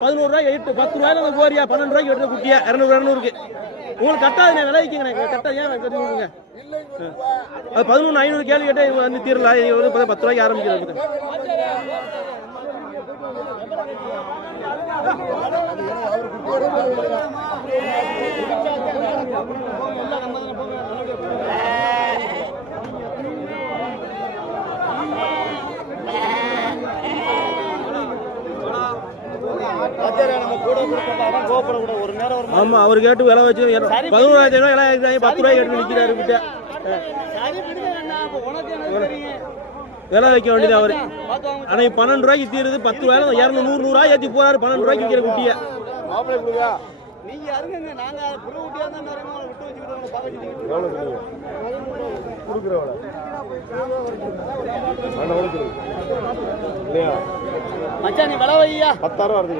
11 ரூபாய் 10 ரூபாயில வந்து போறியா 12 ரூபாய்க்கு எடுத்து குட்டியா 200 200க்கு உங்களுக்கு கட்டாது விலை வைக்கங்க கட்டா ஏன் கட்டுங்க அது 11,500 கேள்வி கேட்டா வந்து தீரல ஒரு 10 ரூபாய்க்கு ஆரம்பிக்கிறது ஆமா அவர் கேட்டு விலை வச்சு 11,000 ரூபாய் 10 ரூபாய் கேட்டு நிற்கிறாரு கிட்ட விலை வைக்க வேண்டியது அவரு ஆனா 12 ரூபாய்க்கு தீருது 10 ரூபாயில 200 ரூபாய் ஏற்றி போறாரு 12 ரூபாய்க்கு விற்கிற குட்டிய மச்சான் நீ விலை வையா 10,000 வருது.